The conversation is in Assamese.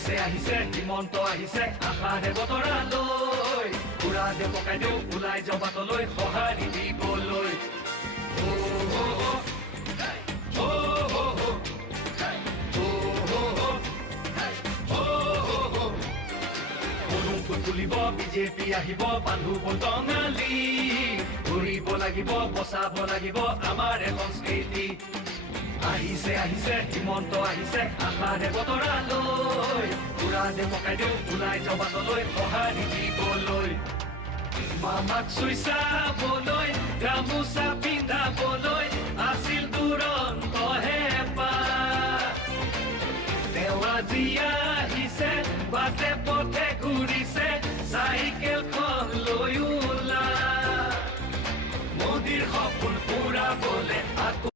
আহিছে আহিছে হিমন্ত আহিছে আশাৰে বতৰালৈ উৰা দে পকাই দিওঁ ওলাই যাওঁ বাটলৈ সঁহাৰি দিবলৈ তুলিব বিজেপি আহিব বান্ধু বটঙালী ঘূৰিব লাগিব বচাব লাগিব আমাৰ সংস্কৃতি আহিছে আহিছে হিমন্ত আহিছে আশাৰে বতৰালৈ উৰা দে পকাই দিওঁ ওলাই যাওঁ বাটলৈ সঁহাৰি দিবলৈ মামাক চুই চাবলৈ গামোচা পিন্ধাবলৈ আছিল দুৰন্ত হেঁপাহ তেওঁ আজি